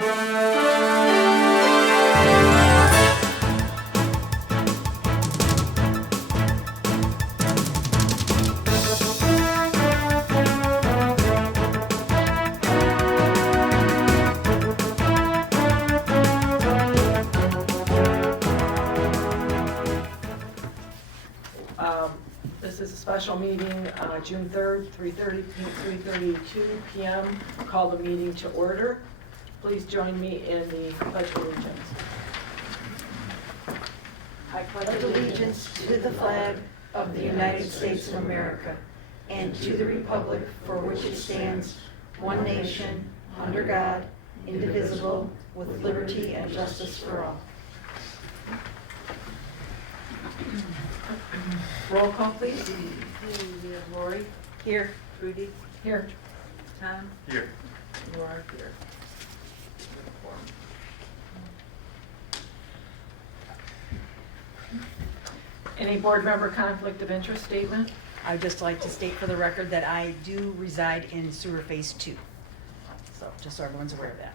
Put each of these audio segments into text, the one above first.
This is a special meeting, June 3rd, 3:32 p.m. Call the meeting to order. Please join me in the Pledge of Allegiance. I pledge allegiance to the flag of the United States of America and to the republic for which it stands, one nation, under God, indivisible, with liberty and justice for all. Roll call, please. We have Lori. Here. Trudy. Here. Tom. Here. You are here. Any board member conflict of interest statement? I'd just like to state for the record that I do reside in sewer phase 2. So just so everyone's aware of that.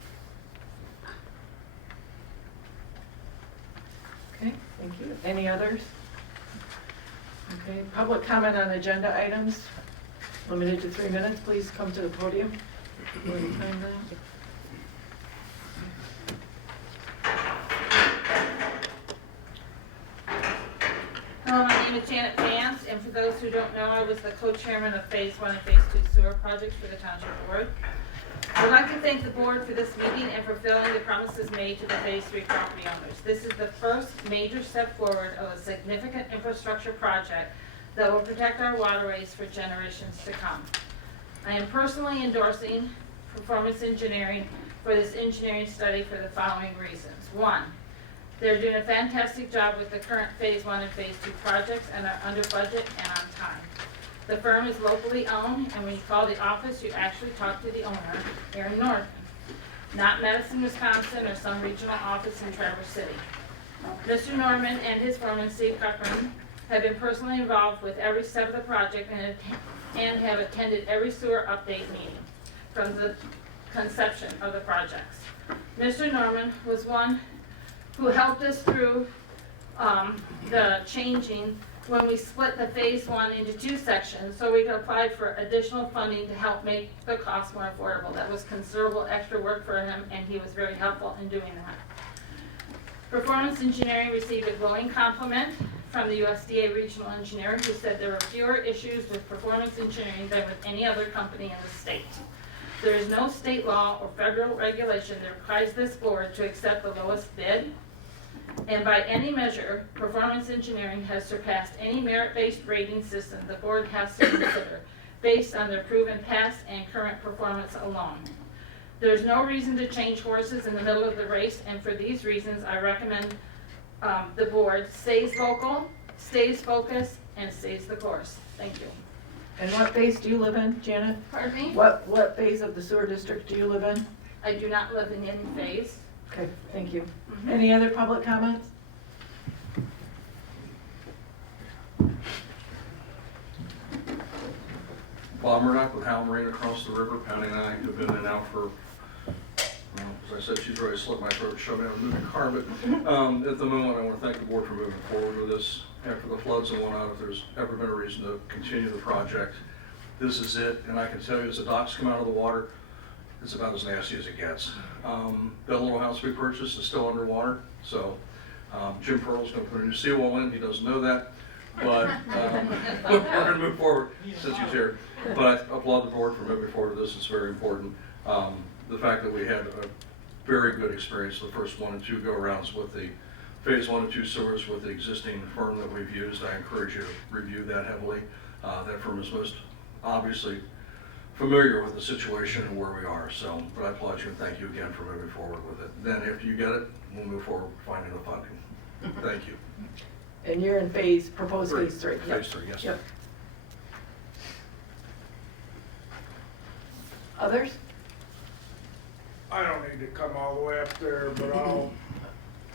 Okay, thank you. Any others? Okay, public comment on agenda items, limited to 3 minutes. Please come to the podium. Where the time now? Hello, my name is Janet Vance, and for those who don't know, I was the co-chairman of Phase 1 and Phase 2 sewer projects for the Township Board. I'd like to thank the board for this meeting and for fulfilling the promises made to the Phase 3 property owners. This is the first major step forward of a significant infrastructure project that will protect our waterways for generations to come. I am personally endorsing Performance Engineering for this engineering study for the following reasons. One, they're doing a fantastic job with the current Phase 1 and Phase 2 projects and are under budget and on time. The firm is locally owned, and when you call the office, you actually talk to the owner, Aaron Norton, not Madison, Wisconsin, or some regional office in Traverse City. Mr. Norman and his foreman, Steve Cochran, have been personally involved with every step of the project and have attended every sewer update meeting from the conception of the projects. Mr. Norman was one who helped us through the changing when we split the Phase 1 into 2 sections so we could apply for additional funding to help make the cost more affordable. That was considerable extra work for him, and he was very helpful in doing that. Performance Engineering received a glowing compliment from the USDA regional engineer who said there were fewer issues with Performance Engineering than with any other company in the state. There is no state law or federal regulation that requires this board to accept the lowest bid. And by any measure, Performance Engineering has surpassed any merit-based rating system the board has to consider based on their proven past and current performance alone. There's no reason to change horses in the middle of the race, and for these reasons, I recommend the board stays local, stays focused, and stays the course. Thank you. And what phase do you live in, Janet? Pardon me? What phase of the sewer district do you live in? I do not live in any phase. Okay, thank you. Any other public comments? Bob Murdoch with Hal Marine across the river, pounding and I have been in and out for, as I said, she's ready to slit my throat, shove me out a moving car, but at the moment I want to thank the board for moving forward with this. After the floods and whatnot, if there's ever been a reason to continue the project, this is it. And I can tell you as the docks come out of the water, it's about as nasty as it gets. That little house we purchased is still underwater, so Jim Pearl's going to put a new seawall in. He doesn't know that, but we're going to move forward since he's here. But I applaud the board for moving forward with this. It's very important. The fact that we had a very good experience the first 1 and 2 go-arounds with the Phase 1 and 2 sewers with the existing firm that we've used. I encourage you to review that heavily. That firm is most obviously familiar with the situation and where we are. So, but I applaud you and thank you again for moving forward with it. Then after you get it, we'll move forward finding the funding. Thank you. And you're in proposed phase 3. Phase 3, yes. Yep. Others? I don't need to come all the way up there, but I'll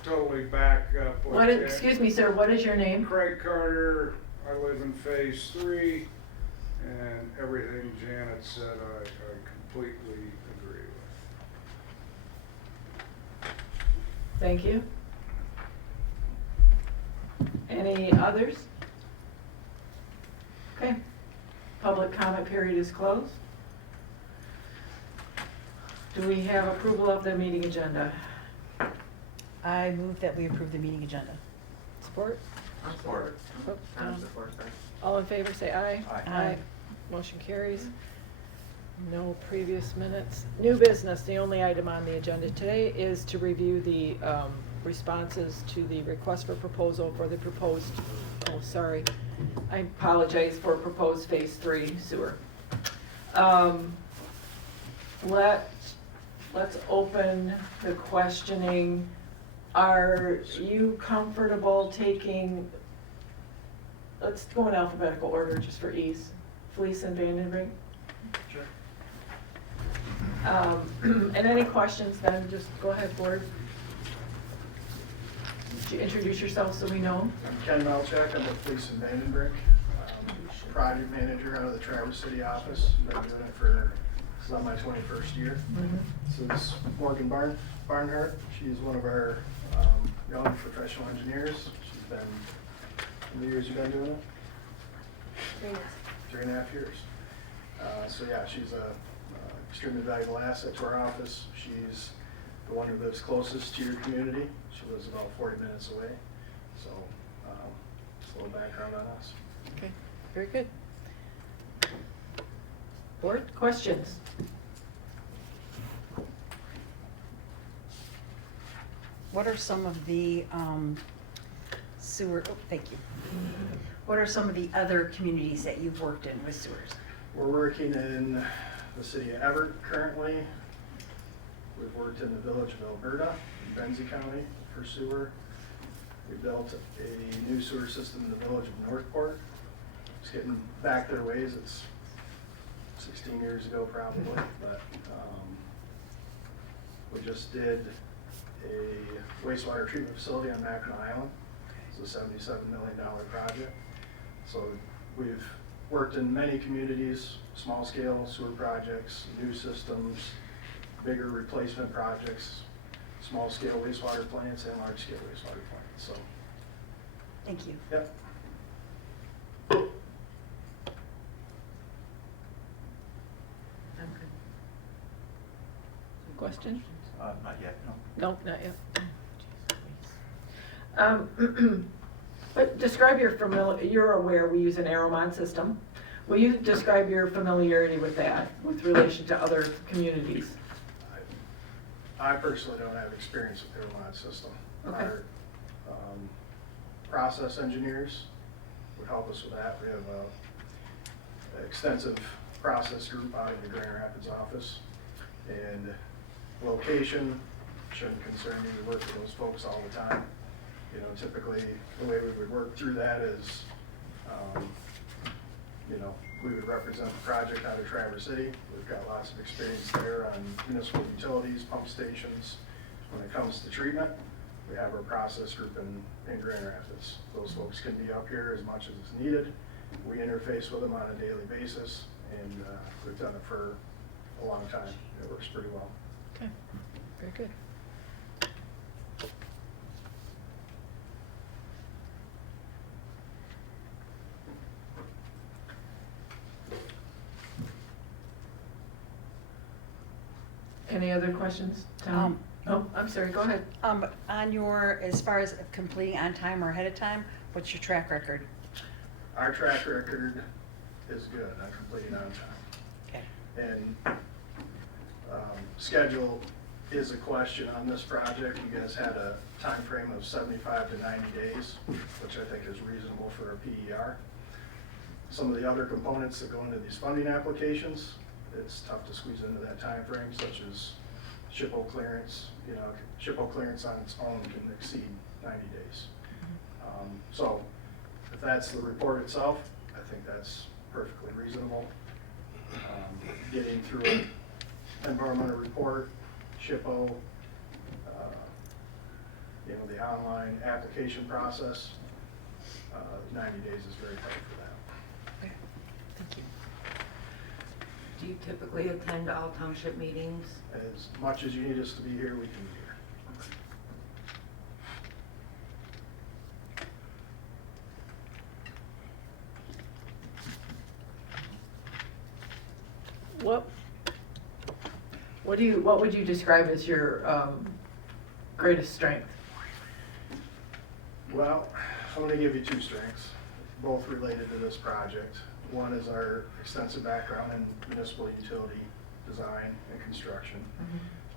totally back up. Excuse me, sir, what is your name? Craig Carter. I live in Phase 3, and everything Janet said I completely agree with. Thank you. Any others? Okay. Public comment period is closed. Do we have approval of the meeting agenda? I move that we approve the meeting agenda. Support? Support. Oh, I'm Tom. support, sorry. All in favor, say aye. Aye. Motion carries. No previous minutes. New business, the only item on the agenda today is to review the responses to the request for proposal for the proposed, I apologize, for proposed Phase 3 sewer. Let's open the questioning. Are you comfortable taking, let's go in alphabetical order just for ease. Fleece and Vandenbrink? Sure. And any questions then, just go ahead, board. Would you introduce yourself so we know? I'm Ken Melchak, I'm with Police in Vandenbrink, project manager out of the Traverse City office. Been doing it for, this is on my 21st year. This is Morgan Barnhart. She's one of our young professional engineers. She's been, how many years you been doing it? 3.5 years. So yeah, she's a extremely valuable asset to our office. She's the one who lives closest to your community. She lives about 40 minutes away. So just a little background on us. Okay, very good. Board, questions? What are some of the sewer, oh, thank you. What are some of the other communities that you've worked in with sewers? We're working in the city of Everett currently. We've worked in the village of Alberta, in Benzie County for sewer. We built a new sewer system in the village of Northport. It's getting back their ways. It's 16 years ago probably, but we just did a wastewater treatment facility on Mackinac Island. It's a $77 million project. So we've worked in many communities, small scale sewer projects, new systems, bigger replacement projects, small scale wastewater plants and large scale wastewater plants. So, Thank you. yep. Question? Not yet, no. No, not yet. But describe your you're aware we use an Aeromon system. Will you describe your familiarity with that, with relation to other communities? I personally don't have experience with the Aeromod system. Okay. Our process engineers would help us with that. We have an extensive process group out of the Grand Rapids office. And location shouldn't concern me. We work with those folks all the time. You know, typically the way we would work through that is, you know, we would represent the project out of Traverse City. We've got lots of experience there on municipal utilities, pump stations. When it comes to treatment, we have our process group in Grand Rapids. Those folks can be up here as much as it's needed. We interface with them on a daily basis, and we've done it for a long time. It works pretty well. Okay, very good. Any other questions, Tom? Oh, I'm sorry, go ahead. On your, as far as completing on time or ahead of time, what's your track record? Our track record is good on completing on time. Okay. And schedule is a question on this project. You guys had a time frame of 75 to 90 days, which I think is reasonable for a PER. Some of the other components that go into these funding applications, it's tough to squeeze into that time frame, such as SHPO clearance. You know, SHPO clearance on its own can exceed 90 days. So if that's the report itself, I think that's perfectly reasonable. Getting through an environmental report, SHPO, you know, the online application process, 90 days is very tight for that. Okay. Thank you. Do you typically attend all township meetings? As much as you need us to be here, we can be here. What would you describe as your greatest strength? Well, I'm gonna give you two strengths, both related to this project. One is our extensive background in municipal utility design and construction.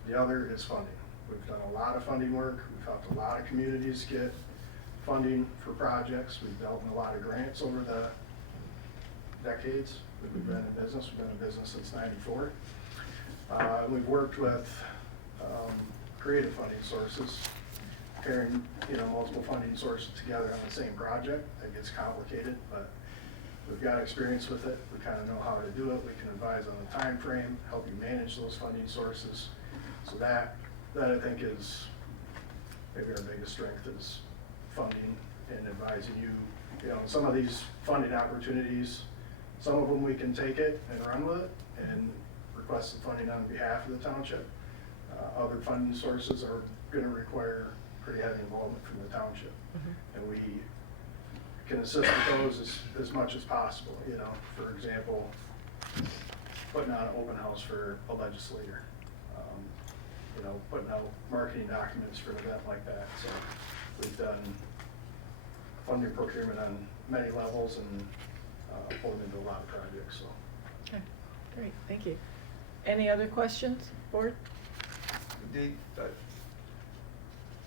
The other is funding. We've done a lot of funding work. We've helped a lot of communities get funding for projects. We've dealt in a lot of grants over the decades that we've been in business. We've been in business since '94. We've worked with creative funding sources, pairing multiple funding sources together on the same project. It gets complicated, but we've got experience with it. We kind of know how to do it. We can advise on the time frame, help you manage those funding sources. So that I think is maybe our biggest strength is funding and advising you. Some of these funding opportunities, some of them we can take it and run with it and request the funding on behalf of the township. Other funding sources are going to require pretty heavy involvement from the township. And we can assist with those as much as possible. For example, putting on an open house for a legislator, putting out marketing documents for an event like that. So we've done funding procurement on many levels and pulled into a lot of projects. So. Okay, great, thank you. Any other questions, board?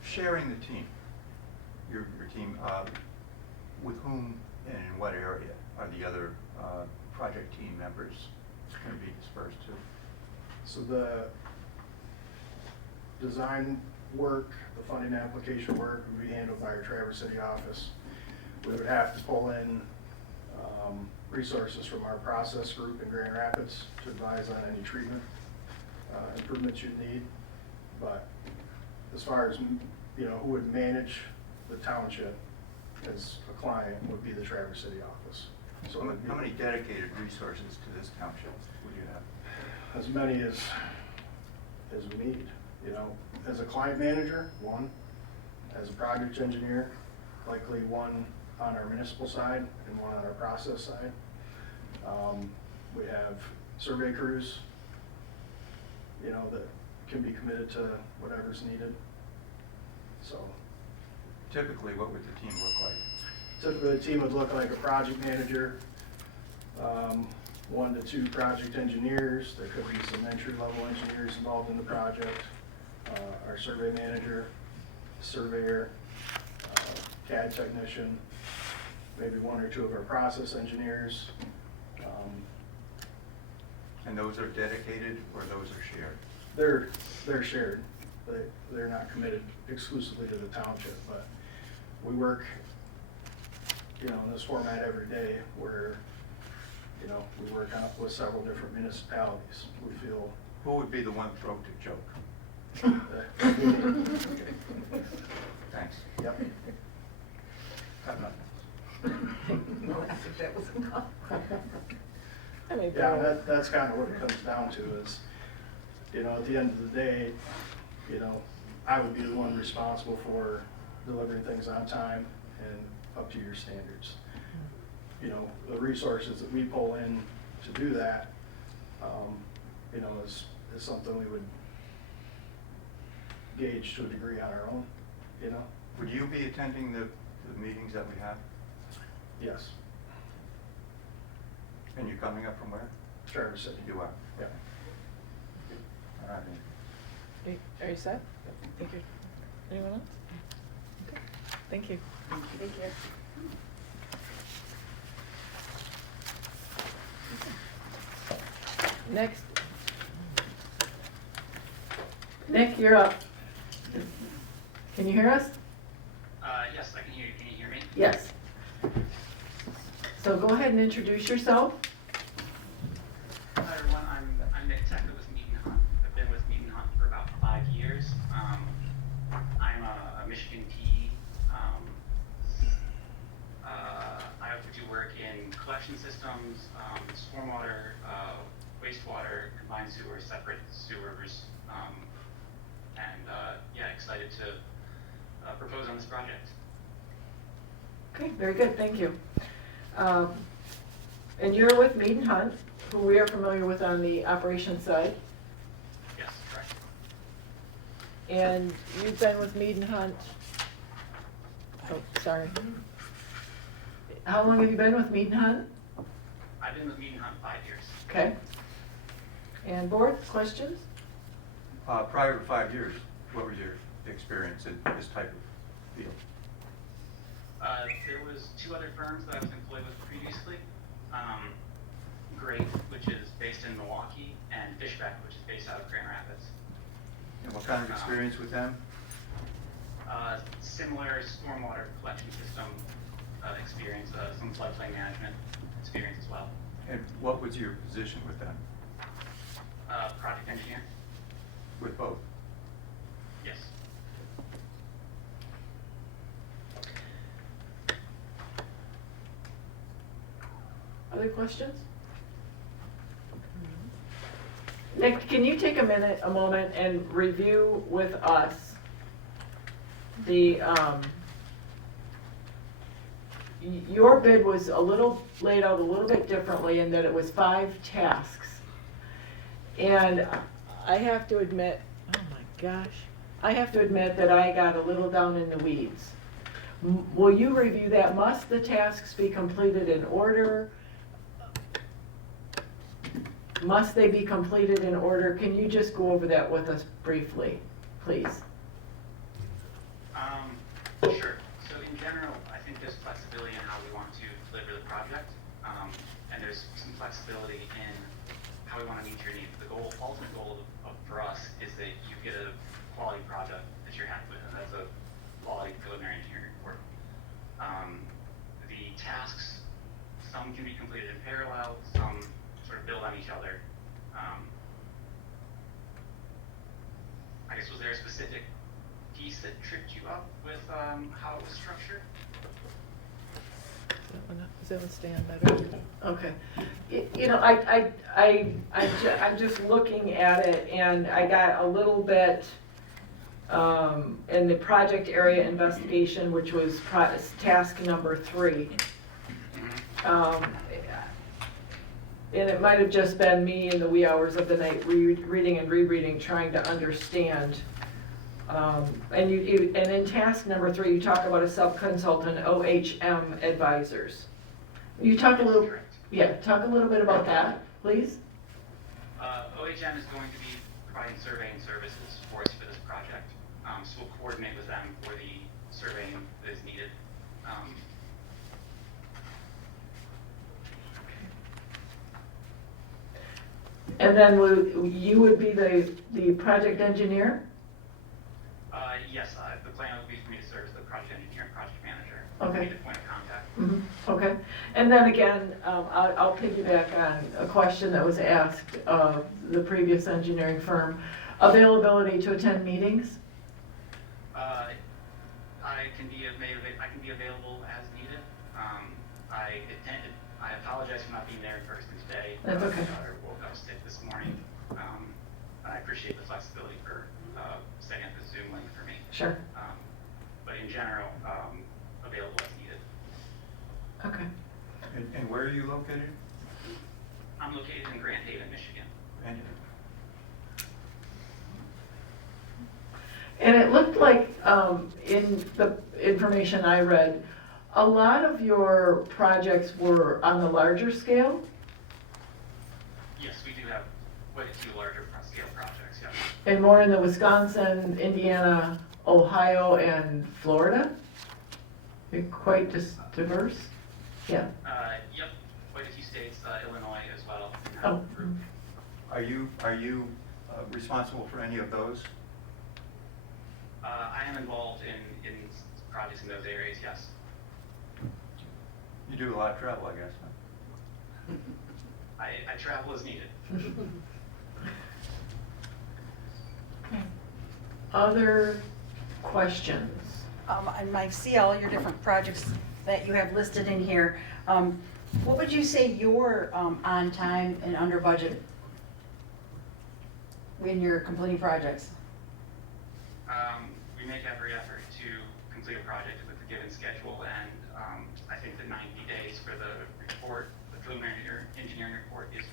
Sharing the team, your team, with whom and in what area are the other project team members going to be dispersed to? So the design work, the funding application work would be handled by our Traverse City office. We would have to pull in resources from our process group in Grand Rapids to advise on any treatment improvements you need. But as far as who would manage the township as a client would be the Traverse City office. So how many dedicated resources to this township would you have? As many as we need. As a client manager, one. As a project engineer, likely one on our municipal side and one on our process side. We have survey crews, that can be committed to whatever's needed. So Typically, what would the team look like? typically the team would look like a project manager, 1 to 2 project engineers. There could be some entry-level engineers involved in the project. Our survey manager, surveyor, CAD technician, maybe 1 or 2 of our process engineers. And those are dedicated or those are shared? They're shared. They're not committed exclusively to the township, but we work, in this format every day where, we work with several different municipalities. We feel. Who would be the one throat to choke? Thanks. Yep. Got nothing. No, I think that was enough. Yeah, that's kind of what it comes down to is, at the end of the day, I would be the one responsible for delivering things on time and up to your standards. The resources that we pull in to do that, is something we would gauge to a degree on our own, Would you be attending the meetings that we have? Yes, And you're coming up from where? Traverse City. You are? Yeah. All right. Are you set? Thank you. Anyone else? Okay. Thank you. Thank you. Next. Nick, you're up. Can you hear us? Yes, I can hear you. Can you hear me? Yes. So go ahead and introduce yourself. Hi everyone, I'm Nick Tech with Mead & Hunt. I've been with Mead & Hunt for about 5 years. I'm a Michigan PE. I also do work in collection systems, stormwater, wastewater, combined sewer, separate sewers, excited to propose on this project. Okay, very good, thank you. And you're with Mead & Hunt, who we are familiar with on the operations side. Yes, correct. And you've been with Mead and Hunt, oh, sorry. How long have you been with Mead and Hunt? I've been with Mead and Hunt 5 years. Okay. And board, questions? Prior to 5 years, what was your experience in this type of field? There was 2 other firms that I was employed with previously. Great, which is based in Milwaukee, and Fishbeck, which is based out of Grand Rapids. And what kind of experience with them? Similar stormwater collection system experience, some floodplain management experience as well. And what was your position with them? Project engineer? With both? Yes. Other questions? Nick, can you take a moment and review with us the, your bid was laid out a little bit differently in that it was 5 tasks. And I have to admit, oh my gosh, I have to admit that I got a little down in the weeds. Will you review that? Must the tasks be completed in order? Must they be completed in order? Can you just go over that with us briefly, please? Sure. So in general, I think there's flexibility in how we want to deliver the project, and there's some flexibility in how we want to meet your needs. The ultimate goal for us is that you get a quality project that you're happy with, and that's a quality preliminary engineering report. The tasks, some can be completed in parallel, some sort of build on each other. I guess, was there a specific piece that tripped you up with how it was structured? Does that one stand better? Okay. You know, I'm just looking at it, and I got a little bit in the project area investigation, which was task number 3. And it might have just been me in the wee hours of the night reading and rereading, trying to understand. And in task number 3, you talk about a sub-consultant, OHM advisors. You talk a little, talk a little bit about that, please. OHM is going to be providing surveying services for us for this project. So we'll coordinate with them for the surveying that is needed. And then you would be the project engineer? Yes, the plan would be for me to serve as the project engineer and project manager. Okay. Be the point of contact. Mm-hmm. Okay. And then again, I'll piggyback on a question that was asked of the previous engineering firm. Availability to attend meetings? I can be available as needed. I apologize for not being there in person today. That's okay. My daughter woke up sick this morning. I appreciate the flexibility for setting up the Zoom link for me. Sure. But in general, available as needed. Okay. And where are you located? I'm located in Grand Haven, Michigan. And it looked like, in the information I read, a lot of your projects were on the larger scale? Yes, we do have quite a few larger scale projects, yes. And more in the Wisconsin, Indiana, Ohio, and Florida? You're quite diverse? Yeah. Yep, quite a few states, Illinois as well. in that Oh. group. Are you responsible for any of those? I am involved in projects in those areas, yes. You do a lot of travel, I guess, huh? I travel as needed. Other questions? And I see all your different projects that you have listed in here. What would you say you're on time and under budget when you're completing projects? We make every effort to complete a project with a given schedule, and I think the 90 days for the report, the preliminary engineering report, is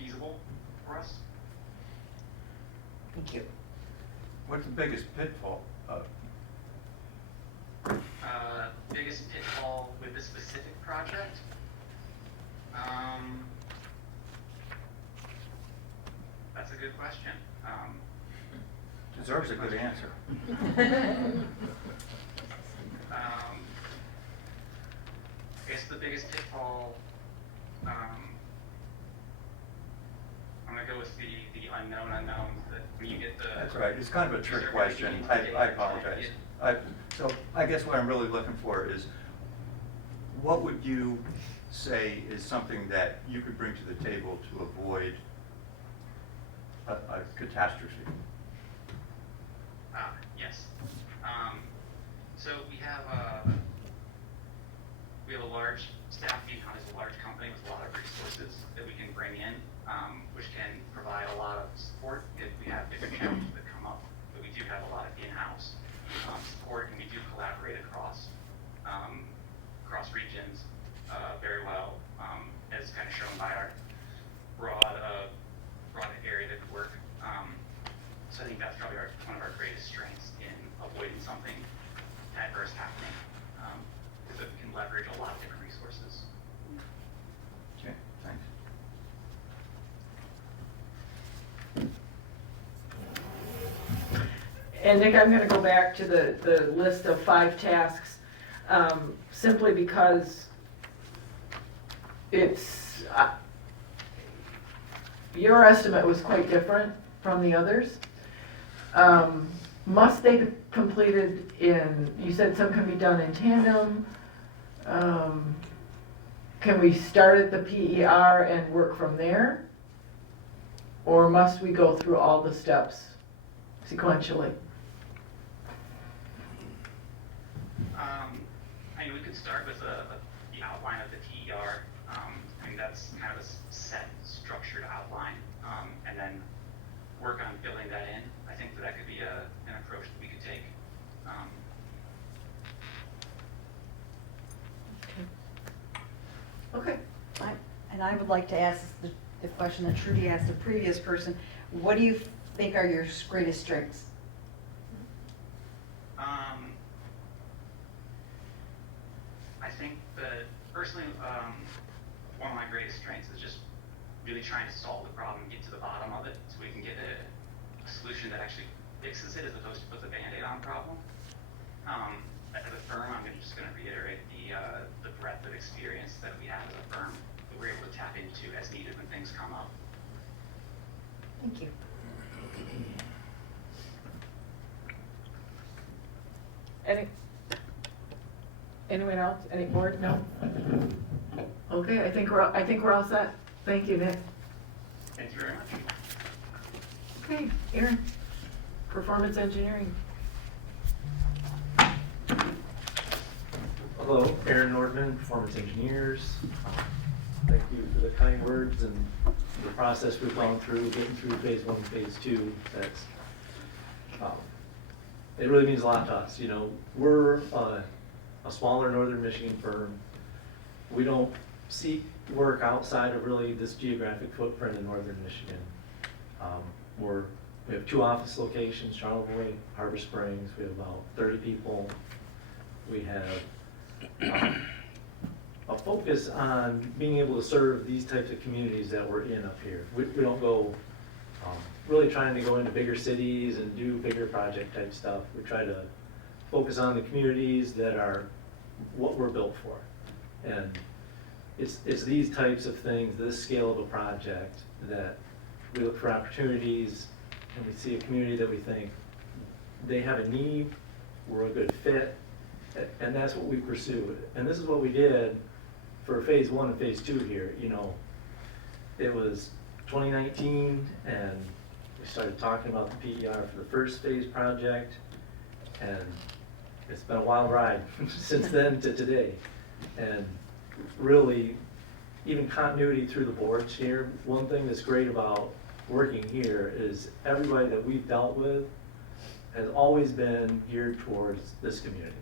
feasible for us. Thank you. What's the biggest pitfall? Biggest pitfall with this specific project? That's a good question. Deserves a good answer. I guess the biggest pitfall, I'm gonna go with the unknown unknowns, that when you get the. That's right, it's kind of a trick Is there question. anything I today apologize. So I guess what I'm really looking for is, what would you say is something that you could bring to the table to avoid a catastrophe? Yes. So we have a large staff, Beacon is a large company with a lot of resources that we can bring in, which can provide a lot of support if we have different challenges that come up. But we do have a lot of in-house support, and we do collaborate across regions very well, as kind of shown by our broad area that we work. So I think that's probably one of our greatest strengths in avoiding something adverse happening, is that we can leverage a lot of different resources. Okay, thanks. And Nick, I'm gonna go back to the list of 5 tasks, simply because it's, your estimate was quite different from the others. Must they be completed in, you said some can be done in tandem. Can we start at the PER and work from there? Or must we go through all the steps sequentially? I mean, we could start with the outline of the TER. I mean, that's kind of a set, structured outline, and then work on filling that in. I think that could be an approach that we could take. Okay. And I would like to ask the question that Trudy asked the previous person. What do you think are your greatest strengths? I think that personally, one of my greatest strengths is just really trying to solve the problem and get to the bottom of it, so we can get a solution that actually fixes it as opposed to put the Band-Aid on problem. As a firm, I'm just going to reiterate the breadth of experience that we have as a firm that we're able to tap into as needed when things come up. Thank you. Anyone else? Any board? No? Okay, I think we're all set. Thank you, Nick. Thank you very much. Okay, Aaron, performance engineering. Hello, Aaron Nordman, Performance Engineers. Thank you for the kind words and the process we've gone through, getting through phase 1, phase 2. That's, it really means a lot to us. You know, we're a smaller Northern Michigan firm. We don't seek work outside of really this geographic footprint in Northern Michigan. We have 2 office locations, Charlevoix, Harbor Springs. We have about 30 people. We have a focus on being able to serve these types of communities that we're in up here. We don't go really trying to go into bigger cities and do bigger project type stuff. We try to focus on the communities that are what we're built for. And it's these types of things, this scale of a project, that we look for opportunities and we see a community that we think they have a need, we're a good fit, and that's what we pursue. And this is what we did for phase 1 and phase 2 here. You know, it was 2019 and we started talking about the PER for the first phase project, and it's been a wild ride since then to today. And really, even continuity through the boards here, one thing that's great about working here is everybody that we've dealt with has always been geared towards this community.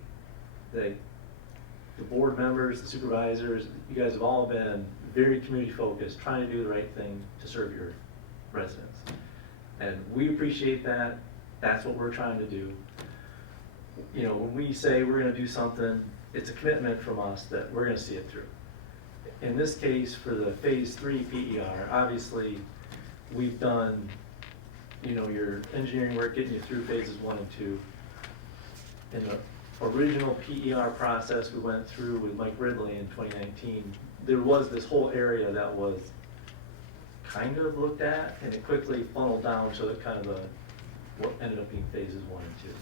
The board members, the supervisors, you guys have all been very community focused, trying to do the right thing to serve your residents. And we appreciate that. That's what we're trying to do. You know, when we say we're gonna do something, it's a commitment from us that we're gonna see it through. In this case, for the Phase 3 PER, obviously, we've done, you know, your engineering work getting you through phases 1 and 2. In the original PER process we went through with Mike Ridley in 2019, there was this whole area that was kind of looked at, and it quickly funneled down to kind of what ended up being phases 1 and 2.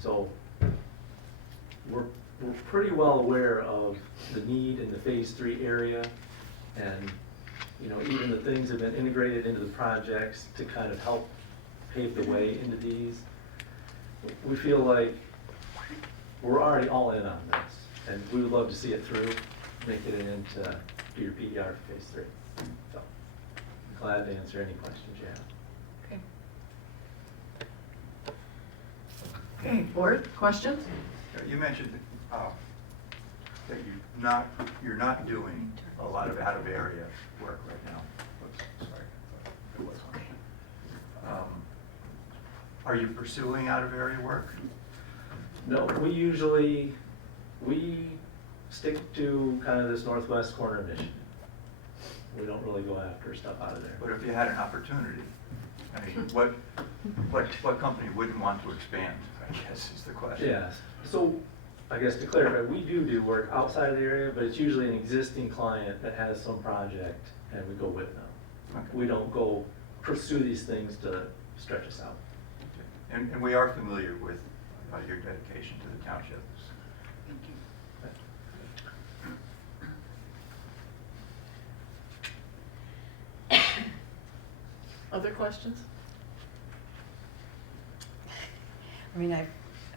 So we're pretty well aware of the need in the Phase 3 area, and you know, even the things that have been integrated into the projects to kind of help pave the way into these. We feel like we're already all in on this, and we would love to see it through, make it into do your PER for Phase 3. So, I'm glad to answer any questions you have. Okay. Okay, board, questions? You mentioned that you're not doing a lot of out-of-area work right now. Oops, sorry. It was on. Are you pursuing out-of-area work? No, we stick to kind of this northwest corner of Michigan. We don't really go after stuff out of there. But if you had an opportunity, I mean, what company wouldn't want to expand, I guess is the question. Yes, so I guess to clarify, we do work outside of the area, but it's usually an existing client that has some project and we go with them. Okay. We don't go pursue these things to stretch us out. And we are familiar with your dedication to the townships. Other questions? I mean, I've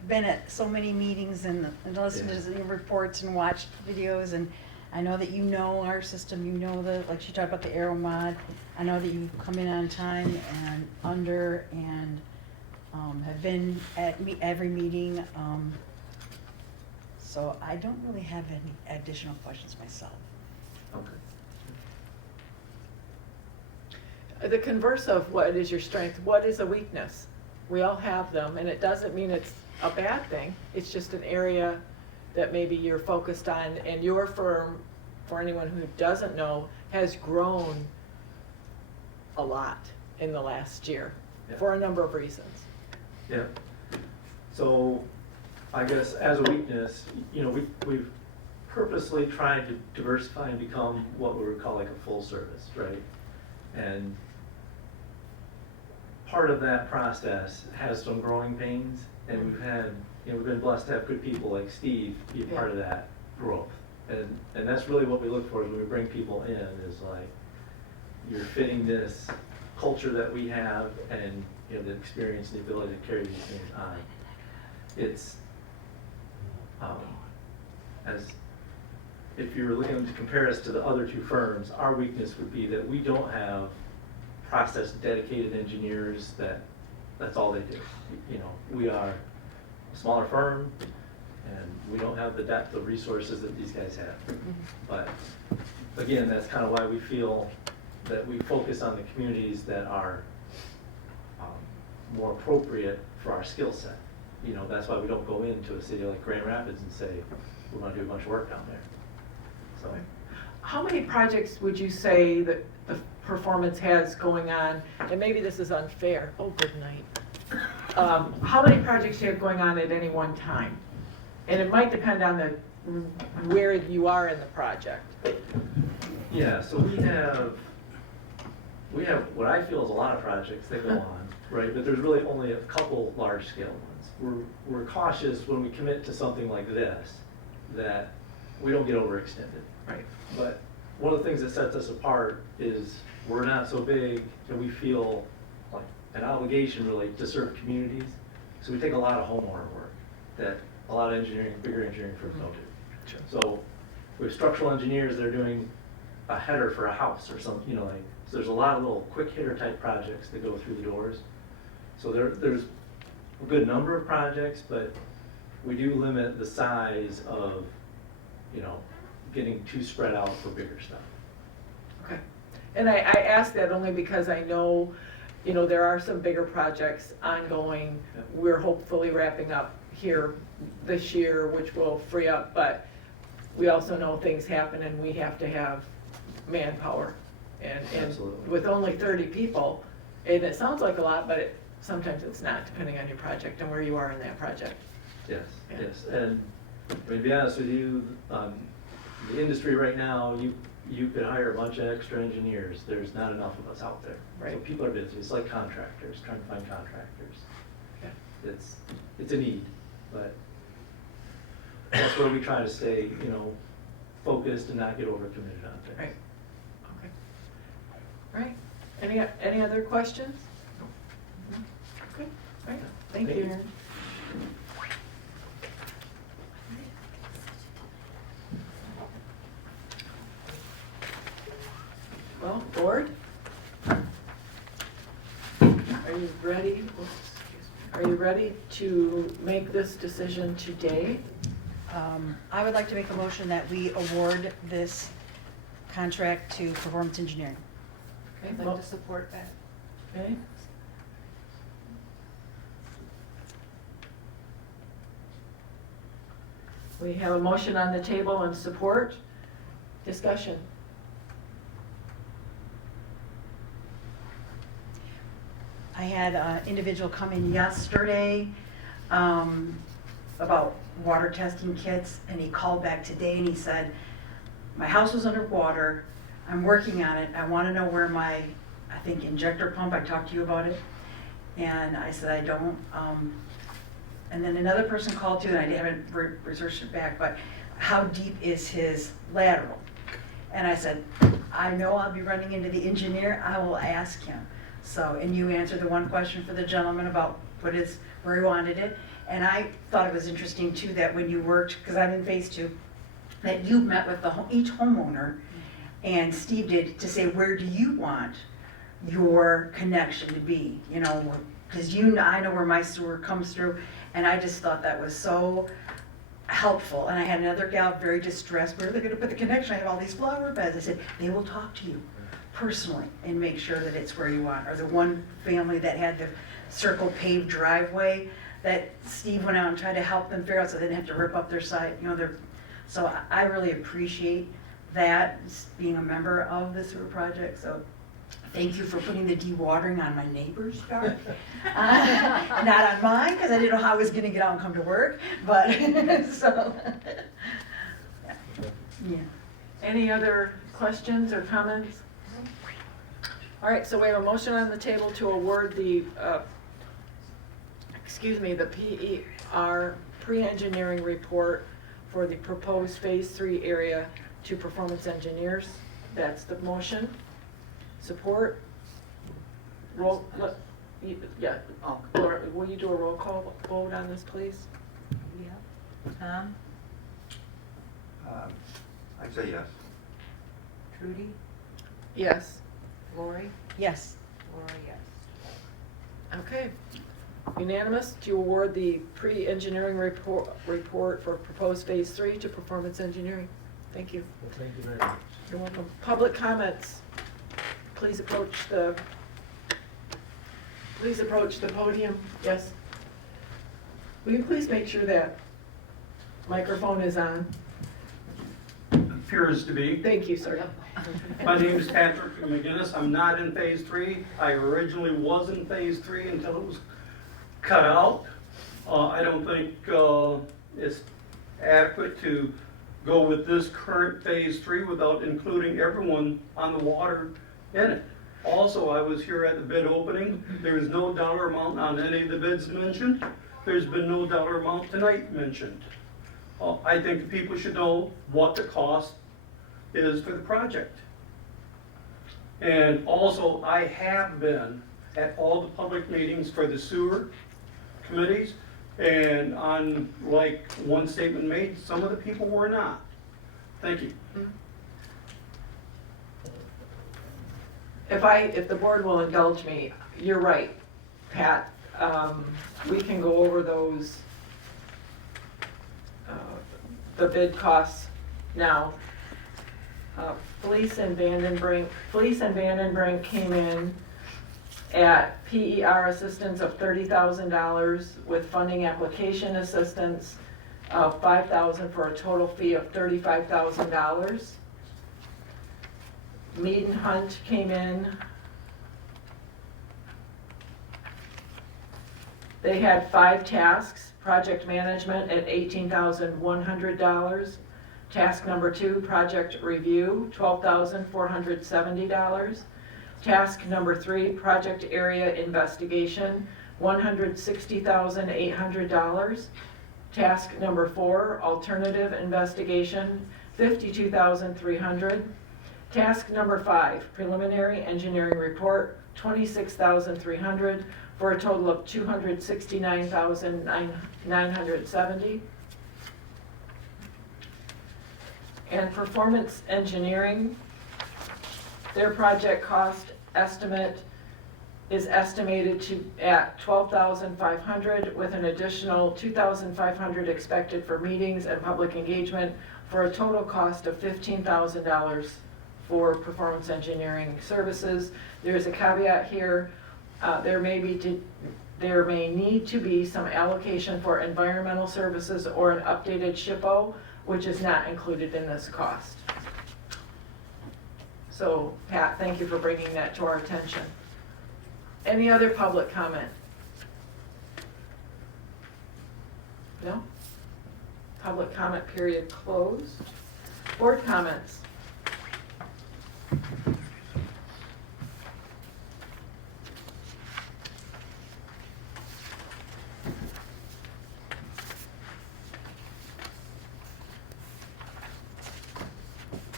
been at so many meetings and listened Yeah. to your reports and watched videos, and I know that you know our system, you know like she talked about the Aero mod. I know that you come in on time and under, and have been at every meeting. So I don't really have any additional questions myself. Okay. The converse of what is your strength, what is a weakness? We all have them, and it doesn't mean it's a bad thing. It's just an area that maybe you're focused on, and your firm, for anyone who doesn't know, has grown a lot in the last year Yeah. for a number of reasons. Yeah. So I guess as a weakness, you know, we've purposely tried to diversify and become what we would call like a full service, right? And part of that process has some growing pains, and we've had, you know, we've been blessed to have good people like Steve be a part of that growth. And that's really what we look for when we bring people in, is like, you're fitting this culture that we have, and you know, the experience and the ability to carry these things on. It's, as if you were looking to compare us to the other two firms, our weakness would be that we don't have process dedicated engineers that's all they do. You know, we are a smaller firm, and we don't have the depth of resources that these guys have. But again, that's kind of why we feel that we focus on the communities that are more appropriate for our skill set. You know, that's why we don't go into a city like Grand Rapids and say, we want to do a bunch of work down there. So, How many projects would you say that the performance has going on, and maybe this is unfair, oh, good night. How many projects do you have going on at any one time? And it might depend on where you are in the project. yeah, so we have what I feel is a lot of projects that go on, right? But there's really only a couple large scale ones. We're cautious when we commit to something like this, that we don't get overextended. Right. But one of the things that sets us apart is we're not so big, and we feel like an obligation really to serve communities. So we take a lot of homeowner work that a lot of bigger engineering firms don't do. Sure. So we have structural engineers that are doing a header for a house or something, you know, like, so there's a lot of little quick hitter type projects that go through the doors. So there's a good number of projects, but we do limit the size of, you know, getting too spread out for bigger stuff. And I ask that only because I know, you know, there are some bigger projects ongoing. We're hopefully wrapping up here this year, which will free up, but we also know things happen and we have to have manpower. And Absolutely. with only 30 people, and it sounds like a lot, but sometimes it's not, depending on your project and where you are in that project. Yes, Yeah. yes, and I mean, to be honest with you, the industry right now, you could hire a bunch of extra engineers, there's not enough of us out there. So Right. people are busy, it's like contractors, trying to find contractors. Okay. It's a need, but that's where we try to stay, you know, focused and not get overcommitted on things. Right. Okay. Right. Any other questions? Okay. Right. Thank Thank you. you. Well, board? Are you ready? Are you ready to make this decision today? I would like to make a motion that we award this contract to Performance Engineering. I'd like to support that. Okay. We have a motion on the table and support. Discussion. I had an individual come in yesterday about water testing kits, and he called back today and he said, my house was underwater, I'm working on it, I want to know where my, I think, injector pump, I talked to you about it, and I said, I don't. And then another person called too, and I haven't researched it back, but how deep is his lateral? And I said, I know I'll be running into the engineer, I will ask him. So, and you answered the one question for the gentleman about where he wanted it. And I thought it was interesting too, that when you worked, because I'm in phase 2, that you met with each homeowner, and Steve did, to say, where do you want your connection to be? You know, because I know where my sewer comes through, and I just thought that was so helpful. And I had another gal very distressed, where are they gonna put the connection? I have all these flower beds. I said, they will talk to you personally and make sure that it's where you want. Or the one family that had the circle paved driveway, that Steve went out and tried to help them figure out so they didn't have to rip up their side, you know, so I really appreciate that, being a member of the sewer project. So thank you for putting the dewatering on my neighbor's yard. Not on mine, because I didn't know how I was gonna get out and come to work, but, so, yeah. Any other questions or comments? All right, so we have a motion on the table to award the, the PER, pre-engineering report for the proposed Phase 3 area to Performance Engineers. That's the motion. Support? Roll, yeah, Laura, will you do a roll call vote on this, please? Yeah. Tom? I'd say yes. Trudy? Yes. Lori? Yes. Laura, yes. Okay. Unanimous to award the pre-engineering report for proposed Phase 3 to Performance Engineering. Thank you. Well, thank you very much. You're welcome. Public comments. Please approach the podium. Yes. Will you please make sure that microphone is on? Appears to be. Thank you, sir. My name is Patrick McGinnis. I'm not in Phase 3. I originally was in Phase 3 until it was cut out. I don't think it's adequate to go with this current Phase 3 without including everyone on the water in it. Also, I was here at the bid opening. There is no dollar amount on any of the bids mentioned. There's been no dollar amount tonight mentioned. I think the people should know what the cost is for the project. And also, I have been at all the public meetings for the sewer committees, and on, like one statement made, some of the people were not. Thank you. If the board will indulge me, you're right, Pat. We can go over those, the bid costs now. Fleece and Vandenbrink came in at PER assistance of $30,000 with funding application assistance of $5,000 for a total fee of $35,000. Mead and Hunt came in. They had 5 tasks: project management at $18,100. Task number 2, project review, $12,470. Task number 3, project area investigation, $160,800. Task number 4, alternative investigation, $52,300. Task number 5, preliminary engineering report, $26,300, for a total of $269,970. And performance engineering, their project cost estimate is estimated at $12,500 with an additional $2,500 expected for meetings and public engagement, for a total cost of $15,000 for performance engineering services. There's a caveat here. There may need to be some allocation for environmental services or an updated SHPO, which is not included in this cost. So Pat, thank you for bringing that to our attention. Any other public comment? No? Public comment period closed. Board comments.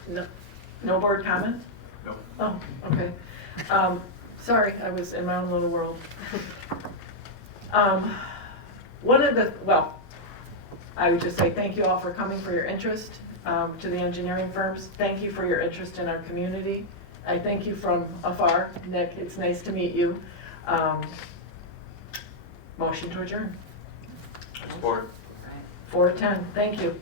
No, no board comment? No. Oh, okay. Sorry, I was in my own little world. I would just say thank you all for coming, for your interest, to the engineering firms. Thank you for your interest in our community. I thank you from afar. Nick, it's nice to meet you. Motion to adjourn. Support. 4:10, thank you.